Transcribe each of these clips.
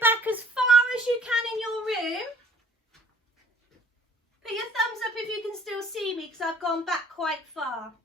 back as far as you can in your room. Put your thumbs up if you can still see me, because I've gone back quite far.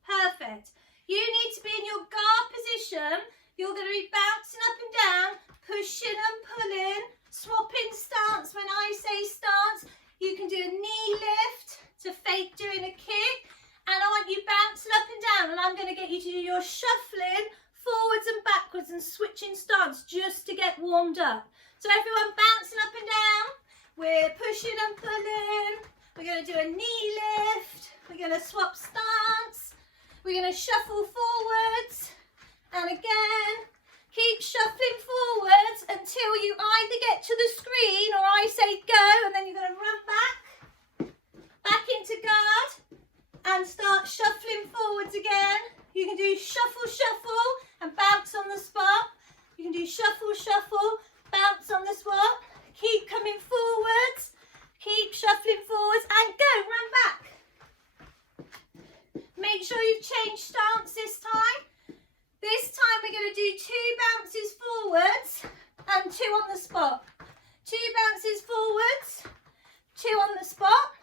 Perfect. You need to be in your guard position. You're going to be bouncing up and down, pushing and pulling, swapping stance. When I say stance, you can do a knee lift to fake doing a kick. And I want you bouncing up and down, and I'm going to get you to do your shuffling forwards and backwards and switching stance just to get warmed up. So everyone bouncing up and down. We're pushing and pulling. We're going to do a knee lift. We're going to swap stance. We're going to shuffle forwards. And again, keep shuffling forwards until you either get to the screen or I say go, and then you're going to run back into guard and start shuffling forwards again. You can do shuffle, shuffle and bounce on the spot. You can do shuffle, shuffle, bounce on the spot. Keep coming forwards, keep shuffling forwards and go, run back. Make sure you've changed stance this time. This time we're going to do 2 bounces forwards and 2 on the spot. 2 bounces forwards, 2 on the spot.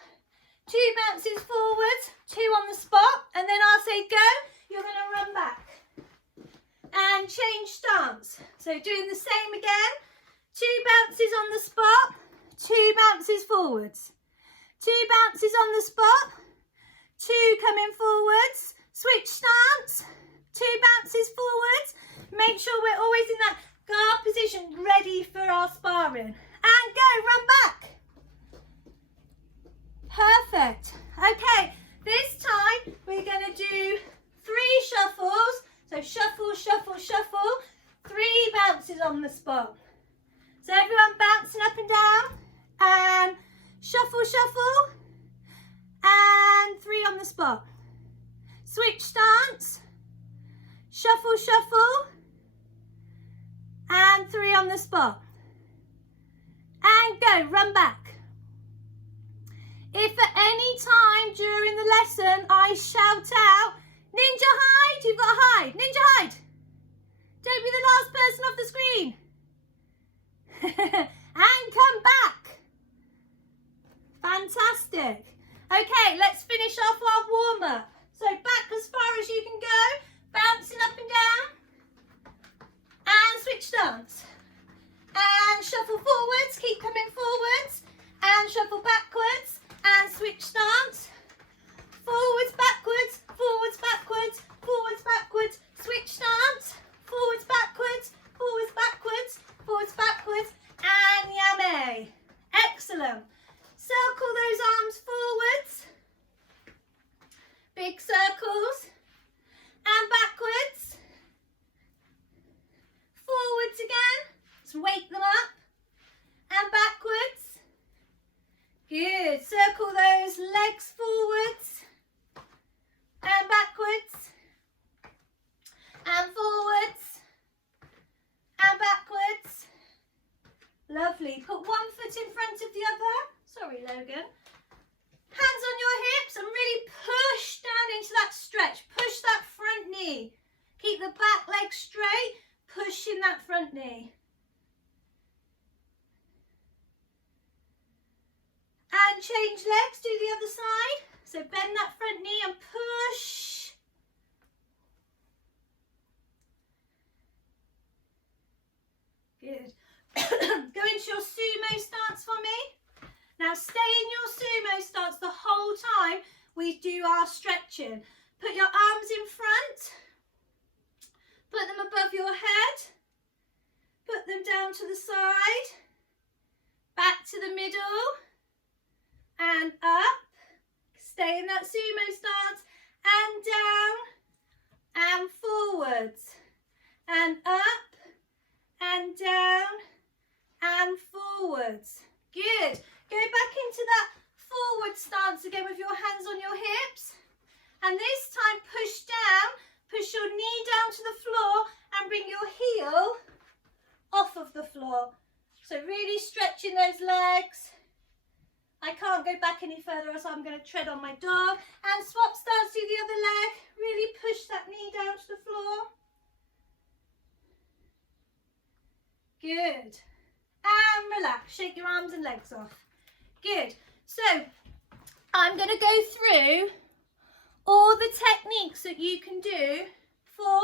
2 bounces forwards, 2 on the spot. And then I'll say go, you're going to run back. And change stance. So doing the same again. 2 bounces on the spot, 2 bounces forwards, 2 bounces on the spot, 2 coming forwards, switch stance, 2 bounces forwards. Make sure we're always in that guard position, ready for our sparring. And go, run back. Perfect. Okay, this time we're going to do 3 shuffles. So shuffle, shuffle, shuffle, 3 bounces on the spot. So everyone bouncing up and down, and shuffle, shuffle, and 3 on the spot. Switch stance, shuffle, shuffle, and 3 on the spot. And go, run back. If at any time during the lesson I shout out, ninja hide, you've got to hide, ninja hide. Don't be the last person off the screen. And come back. Fantastic. Okay, let's finish off our warm-up. So back as far as you can go, bouncing up and down, and switch stance. And shuffle forwards, keep coming forwards, and shuffle backwards, and switch stance. Forwards, backwards, forwards, backwards, forwards, backwards, switch stance. Forwards, backwards, forwards, backwards, forwards, backwards, and yummy. Excellent. Circle those arms forwards. Big circles. And backwards. Forwards again. Let's wake them up. And backwards. Good. Circle those legs forwards. And backwards. And forwards. And backwards. Lovely. Put one foot in front of the other. Sorry, Logan. Hands on your hips and really push down into that stretch. Push that front knee. Keep the back leg straight. Push in that front knee. And change legs. Do the other side. So bend that front knee and push. Good. Go into your sumo stance for me. Now stay in your sumo stance the whole time we do our stretching. Put your arms in front. Put them above your head. Put them down to the side. Back to the middle. And up. Stay in that sumo stance. And down. And forwards. And up. And down. And forwards. Good. Go back into that forward stance again with your hands on your hips. And this time push down, push your knee down to the floor and bring your heel off of the floor. So really stretching those legs. I can't go back any further as I'm going to tread on my dog. And swap stance to the other leg. Really push that knee down to the floor. Good. relax. Shake your arms and legs off. Good. So I'm going to go through all the techniques that you can do for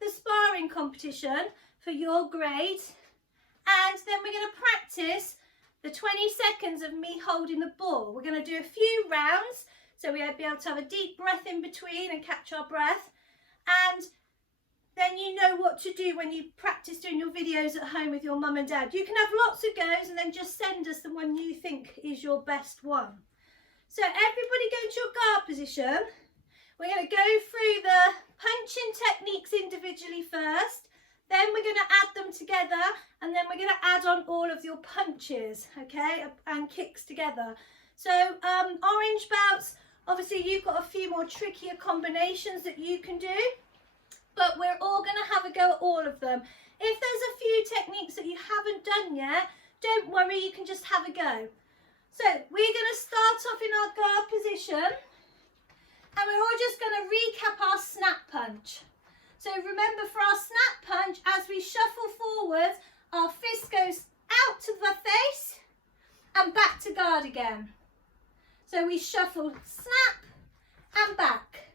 the sparring competition for your grade. And then we're going to practice the 20 seconds of me holding the ball. We're going to do a few rounds, so we'll be able to have a deep breath in between and catch our breath. And then you know what to do when you practice doing your videos at home with your mum and dad. You can have lots of goes and then just send us the one you think is your best one. So everybody go into your guard position. We're going to go through the punching techniques individually first. Then we're going to add them together, and then we're going to add on all of your punches, okay, and kicks together. So orange belts, obviously you've got a few more trickier combinations that you can do, but we're all going to have a go at all of them. If there's a few techniques that you haven't done yet, don't worry, you can just have a go. So we're going to start off in our guard position, and we're all just going to recap our snap punch. So remember, for our snap punch, as we shuffle forward, our fist goes out to the face and back to guard again. So we shuffle, snap and back.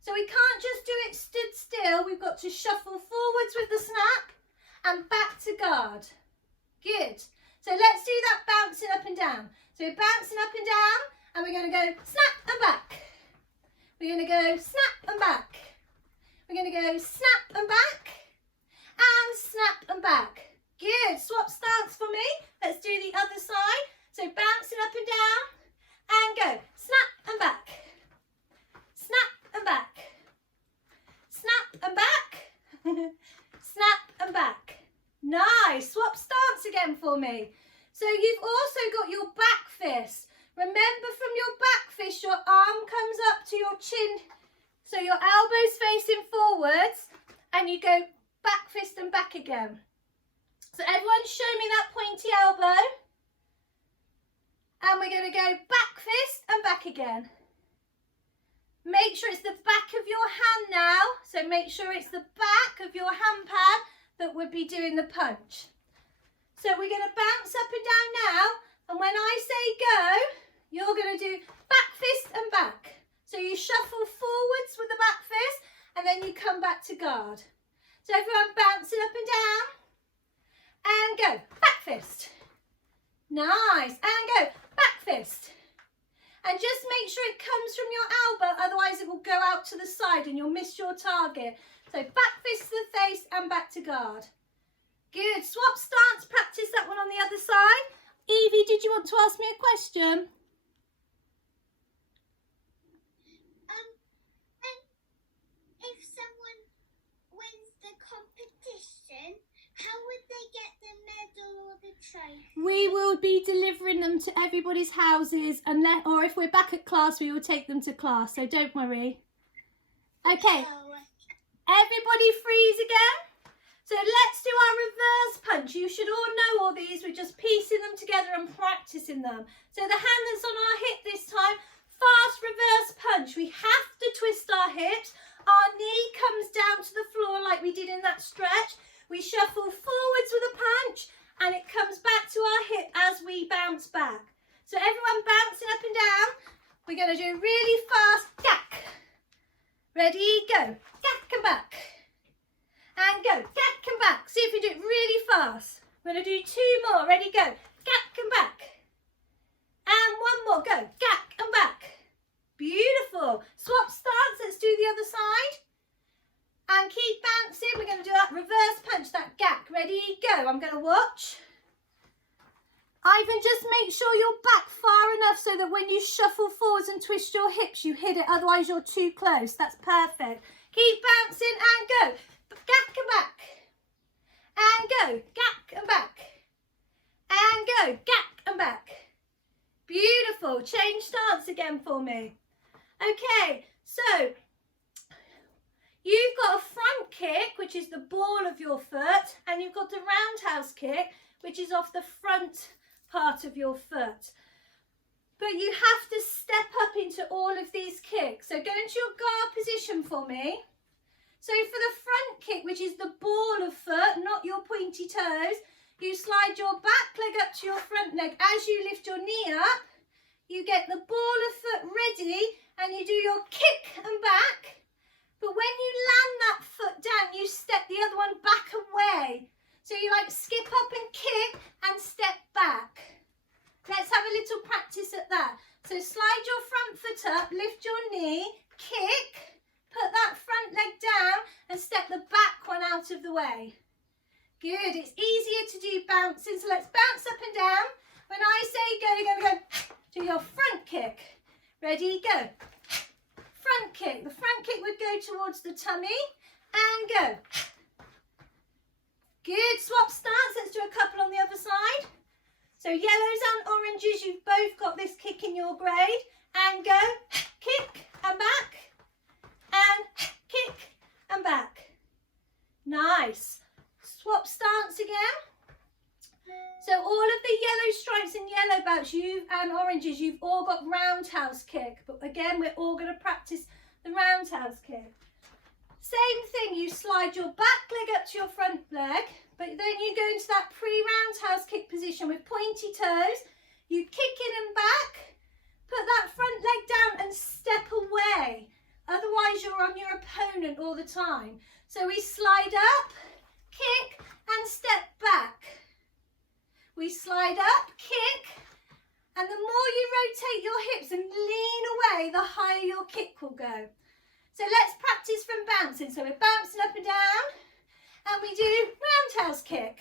So we can't just do it stood still. We've got to shuffle forwards with the snap and back to guard. Good. So let's do that bouncing up and down. So we're bouncing up and down, and we're going to go snap and back. We're going to go snap and back. We're going to go snap and back and snap and back. Good. Swap stance for me. Let's do the other side. So bouncing up and down and go. Snap and back. Snap and back. Snap and back. Snap and back. Nice. Swap stance again for me. So you've also got your back fist. Remember, from your back fist, your arm comes up to your chin. So your elbows facing forwards, and you go back fist and back again. So everyone show me that pointy elbow. And we're going to go back fist and back again. Make sure it's the back of your hand now. So make sure it's the back of your hand pad that would be doing the punch. So we're going to bounce up and down now. And when I say go, you're going to do back fist and back. So you shuffle forwards with the back fist, and then you come back to guard. So everyone bouncing up and down. And go. Back fist. Nice. And go. Back fist. And just make sure it comes from your elbow, otherwise it will go out to the side and you'll miss your target. So back fist to the face and back to guard. Good. Swap stance. Practice that one on the other side. Evie, did you want to ask me a question? If someone wins the competition, how would they get the medal or the trophy? We will be delivering them to everybody's houses, or if we're back at class, we will take them to class, so don't worry. Okay, everybody freeze again. So let's do our reverse punch. You should all know all these. We're just piecing them together and practicing them. So the hand that's on our hip this time, fast reverse punch. We have to twist our hips. Our knee comes down to the floor like we did in that stretch. We shuffle forwards with a punch, and it comes back to our hip as we bounce back. So everyone bouncing up and down. We're going to do really fast gack. Ready, go. Gack and back. And go. Gack and back. See if you do it really fast. We're going to do two more. Ready, go. Gack and back. And one more. Go. Gack and back. Beautiful. Swap stance. Let's do the other side. And keep bouncing. We're going to do that reverse punch, that gack. Ready, go. I'm going to watch. Ivan, just make sure you're back far enough so that when you shuffle forwards and twist your hips, you hit it. Otherwise, you're too close. That's perfect. Keep bouncing and go. Gack and back. And go. Gack and back. And go. Gack and back. Beautiful. Change stance again for me. Okay, so you've got a front kick, which is the ball of your foot, and you've got a roundhouse kick, which is off the front part of your foot. But you have to step up into all of these kicks. So go into your guard position for me. So for the front kick, which is the ball of foot, not your pointy toes, You slide your back leg up to your front leg. As you lift your knee up, you get the ball of foot ready and you do your kick and back. But when you land that foot down, you step the other one back away. So you like skip up and kick and step back. Let's have a little practice at that. So slide your front foot up, lift your knee, kick, put that front leg down and step the back one out of the way. Good, it's easier to do bouncing, so let's bounce up and down. When I say go, you're going to go to your front kick. Ready, go. Front kick. The front kick would go towards the tummy and go. Good, swap stance. Let's do a couple on the other side. So yellows and oranges, you've both got this kick in your grade. And go, kick and back, and kick and back. Nice. Swap stance again. So all of the yellow stripes and yellow belts and oranges, you've all got roundhouse kick. But again, we're all going to practice the roundhouse kick. Same thing, you slide your back leg up to your front leg, but then you go into that pre-roundhouse kick position with pointy toes. You kick in and back, put that front leg down and step away. Otherwise, you're on your opponent all the time. So we slide up, kick and step back. We slide up, kick, and the more you rotate your hips and lean away, the higher your kick will go. So let's practice from bouncing. So we're bouncing up and down, and we do roundhouse kick.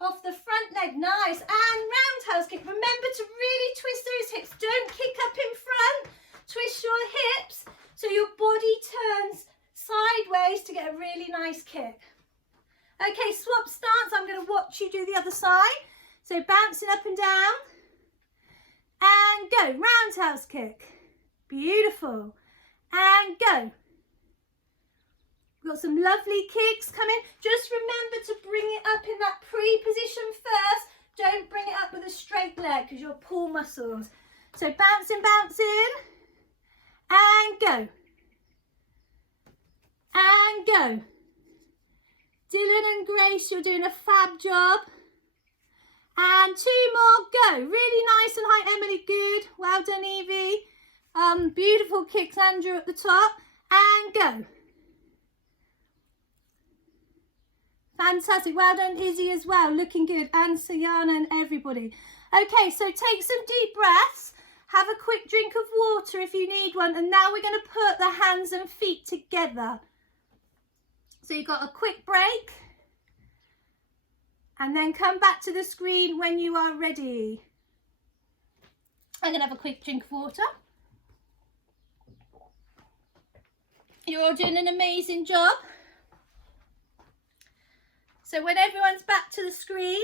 Off the front leg, nice, and roundhouse kick. Remember to really twist those hips. Don't kick up in front. Twist your hips so your body turns sideways to get a really nice kick. Okay, swap stance. I'm going to watch you do the other side. So bouncing up and down. And go. Roundhouse kick. Beautiful. And go. We've got some lovely kicks coming. Just remember to bring it up in that pre-position first. Don't bring it up with a straight leg because you'll pull muscles. So bouncing, bouncing. And go. And go. Dylan and Grace, you're doing a fab job. And 2 more, go. Really nice and high, Emily, good. Well done, Evie. Beautiful kicks, Andrew, at the top. And go. Fantastic, well done, Izzy, as well. Looking good, and Sayana and everybody. Okay, so take some deep breaths. Have a quick drink of water if you need one. And now we're going to put the hands and feet together. So you've got a quick break and then come back to the screen when you are ready. I'm going to have a quick drink of water. You're all doing an amazing job. So when everyone's back to the screen,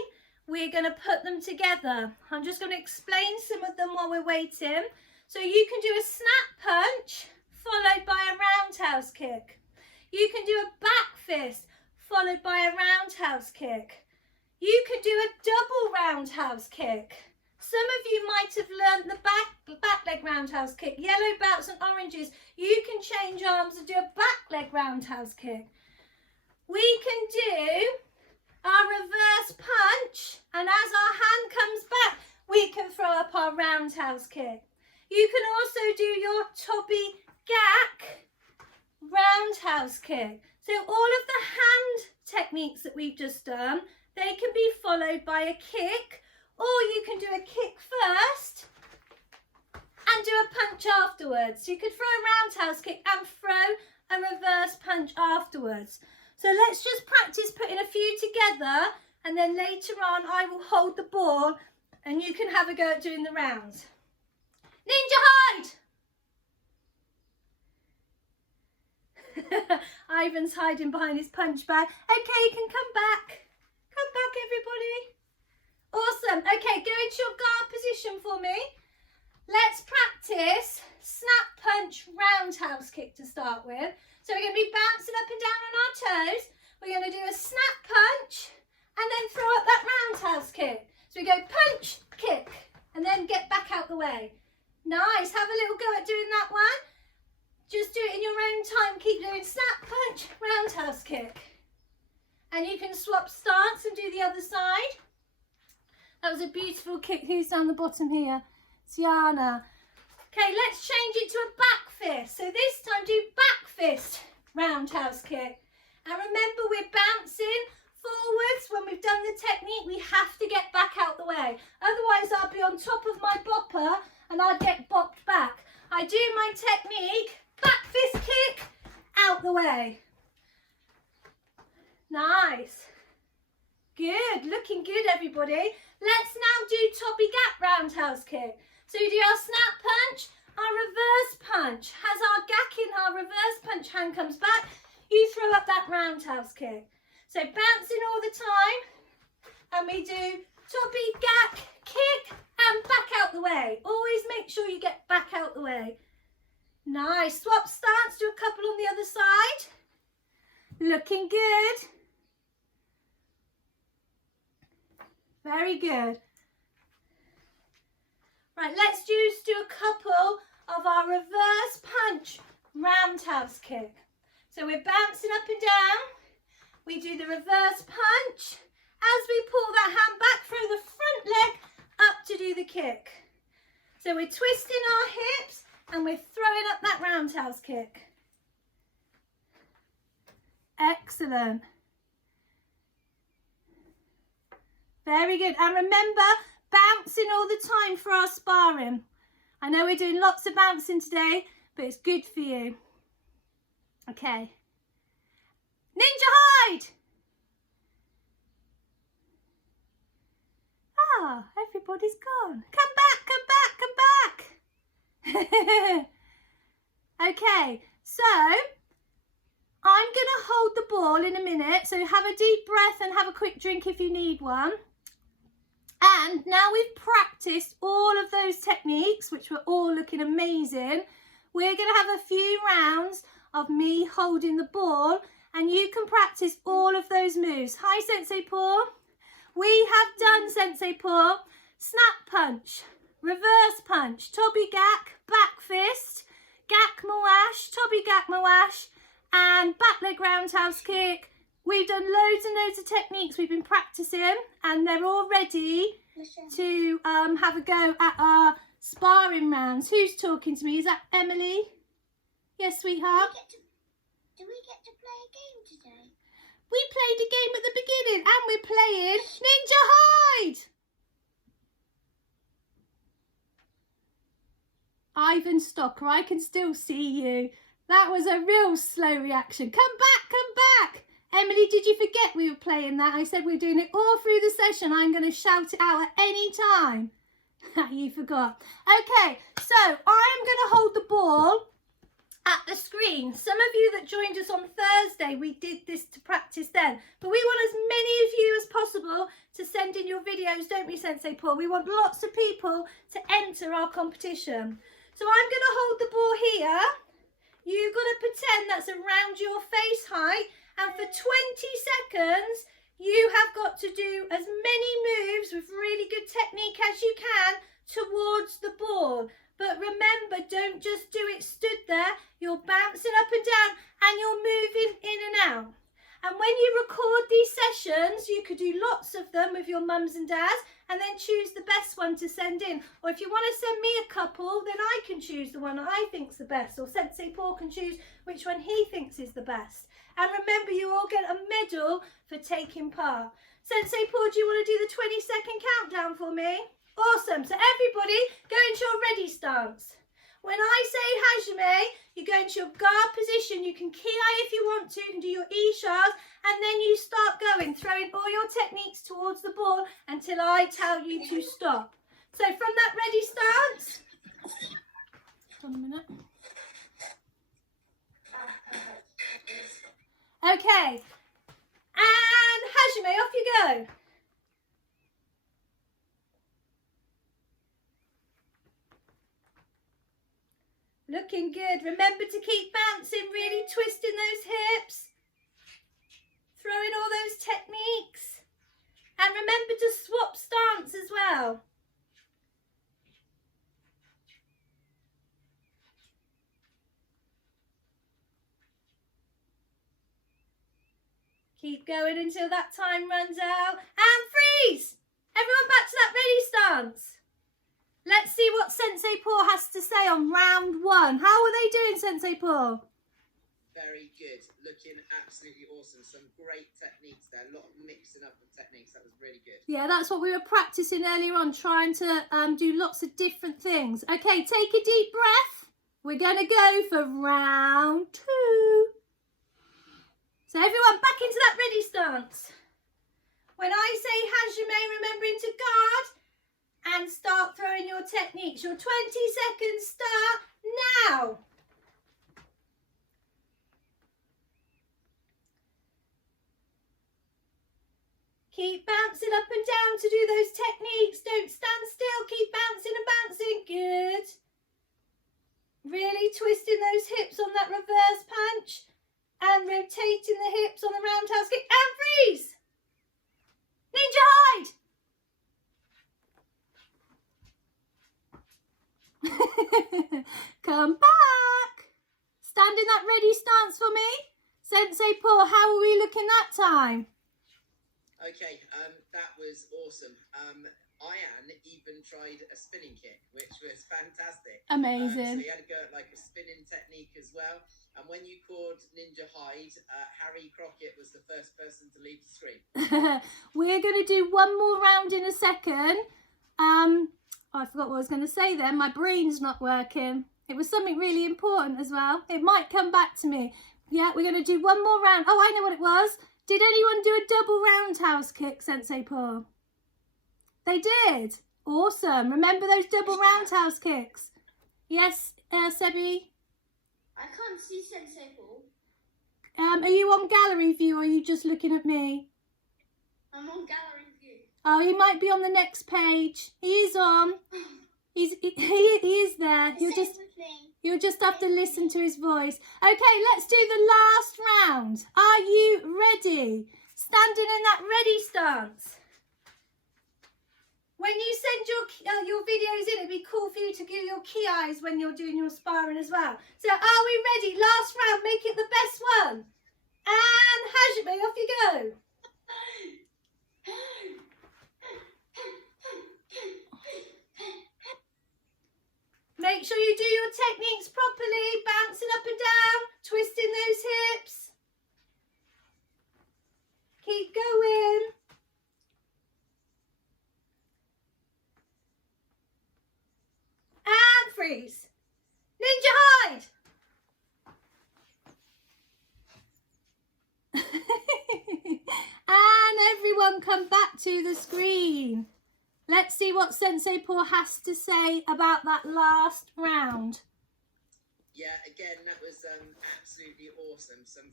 we're going to put them together. I'm just going to explain some of them while we're waiting. So you can do a snap punch followed by a roundhouse kick. You can do a back fist followed by a roundhouse kick. You can do a double roundhouse kick. Some of you might have learnt the back leg roundhouse kick. Yellow belts and oranges, you can change arms and do a back leg roundhouse kick. We can do our reverse punch, and as our hand comes back, we can throw up our roundhouse kick. You can also do your Toby Gack roundhouse kick. So all of the hand techniques that we've just done, they can be followed by a kick, or you can do a kick first and do a punch afterwards. So you could throw a roundhouse kick and throw a reverse punch afterwards. So let's just practice putting a few together, and then later on I will hold the ball and you can have a go at doing the rounds. Ninja hide! Ivan's hiding behind his punch bag. Okay, you can come back. Come back, everybody. Awesome. Okay, go into your guard position for me. Let's practice snap punch roundhouse kick to start with. So we're going to be bouncing up and down on our toes. We're going to do a snap punch and then throw up that roundhouse kick. So we go punch, kick, and then get back out the way. Nice. Have a little go at doing that one. Just do it in your own time. Keep doing snap punch, roundhouse kick. And you can swap stance and do the other side. That was a beautiful kick. Who's down the bottom here? Tiana. Okay, let's change it to a back fist. So this time do back fist roundhouse kick. And remember, we're bouncing forwards. When we've done the technique, we have to get back out the way. Otherwise, I'll be on top of my bopper and I'd get bopped back. I do my technique, back fist kick, out the way. Nice. Good, looking good, everybody. Let's now do toppy gap roundhouse kick. So you do our snap punch, our reverse punch. As our gack in, our reverse punch hand comes back, you throw up that roundhouse kick. So bouncing all the time, and we do toppy gack kick and back out the way. Always make sure you get back out the way. Nice. Swap stance, do a couple on the other side. Looking good. Very good. Right, let's just do a couple of our reverse punch roundhouse kick. So we're bouncing up and down. We do the reverse punch. As we pull that hand back, throw the front leg up to do the kick. So we're twisting our hips and we're throwing up that roundhouse kick. Excellent. Very good. And remember, bouncing all the time for our sparring. I know we're doing lots of bouncing today, but it's good for you. Okay. Ninja hide! Ah, everybody's gone. Come back, come back, come back. Okay, so I'm going to hold the ball in a minute. So have a deep breath and have a quick drink if you need one. And now we've practiced all of those techniques, which were all looking amazing. We're going to have a few rounds of me holding the ball, and you can practice all of those moves. Hi, Sensei Paul. We have done, Sensei Paul, snap punch, reverse punch, toby gack, back fist, gack mawash, toby gack mawash, and back leg roundhouse kick. We've done loads and loads of techniques we've been practicing, and they're all ready to have a go at our sparring rounds. Who's talking to me? Is that Emily? Yes, sweetheart? Do we get to play a game today? We played a game at the beginning, and we're playing Ninja Hide! Ivan Stocker, I can still see you. That was a real slow reaction. Come back, come back. Emily, did you forget we were playing that? I said we're doing it all through the session. I'm going to shout it out at any time. You forgot. Okay, so I'm going to hold the ball at the screen. Some of you that joined us on Thursday, we did this to practice then. But we want as many of you as possible to send in your videos, don't we, Sensei Paul? We want lots of people to enter our competition. So I'm going to hold the ball here. You've got to pretend that's around your face height, and for 20 seconds you have got to do as many moves with really good technique as you can towards the ball. But remember, don't just do it stood there. You're bouncing up and down and you're moving in and out. And when you record these sessions, you could do lots of them with your mums and dads and then choose the best one to send in. Or if you want to send me a couple, then I can choose the one I think's the best. Or Sensei Paul can choose which one he thinks is the best. And remember, you all get a medal for taking part. Sensei Paul, do you want to do the 20-second countdown for me? Awesome. So everybody, go into your ready stance. When I say hajime, you go into your guard position. You can ki-ai if you want to, you can do your ishas, and then you start going, throwing all your techniques towards the ball until I tell you to stop. So from that ready stance, 1 minute. Okay, and hajime, off you go. Looking good. Remember to keep bouncing, really twisting those hips. Throwing all those techniques. And remember to swap stance as well. Keep going until that time runs out. And freeze! Everyone back to that ready stance. Let's see what Sensei Paul has to say on round 1. How are they doing, Sensei Paul? Very good. Looking absolutely awesome. Some great techniques there. A lot of mixing up of techniques. That was really good. Yeah, that's what we were practicing earlier on, trying to do lots of different things. Okay, take a deep breath. We're going to go for round 2. So everyone back into that ready stance. When I say Hajime, remembering to guard and start throwing your techniques. Your 20 seconds start now. Keep bouncing up and down to do those techniques. Don't stand still. Keep bouncing and bouncing. Good. Really twisting those hips on that reverse punch and rotating the hips on the roundhouse kick. And freeze. Ninja hide. Come back. Stand in that ready stance for me. Sensei Paul, how are we looking that time? Okay, that was awesome. Ian even tried a spinning kick, which was fantastic. Amazing. So he had to go at like a spinning technique as well. And when you called Ninja Hide, Harry Crockett was the first person to leave the screen. We're going to do one more round in a second. I forgot what I was going to say then. My brain's not working. It was something really important as well. It might come back to me. Yeah, we're going to do one more round. Oh, I know what it was. Did anyone do a double roundhouse kick, Sensei Paul? They did. Awesome. Remember those double roundhouse kicks? Yes, Sebi? I can't see Sensei Paul. Are you on gallery view or are you just looking at me? I'm on gallery view. Oh, he might be on the next page. He is on. He is there. You'll just have to listen to his voice. Okay, let's do the last round. Are you ready? Standing in that ready stance. When you send your videos in, it'd be cool for you to give your key eyes when you're doing your sparring as well. So are we ready? Last round, make it the best one. And Hajime, off you go. Make sure you do your techniques properly, bouncing up and down, twisting those hips. Keep going. And freeze. Ninja hide. And everyone come back to the screen. Let's see what Sensei Paul has to say about that last round. Yeah, again, that was absolutely awesome. Some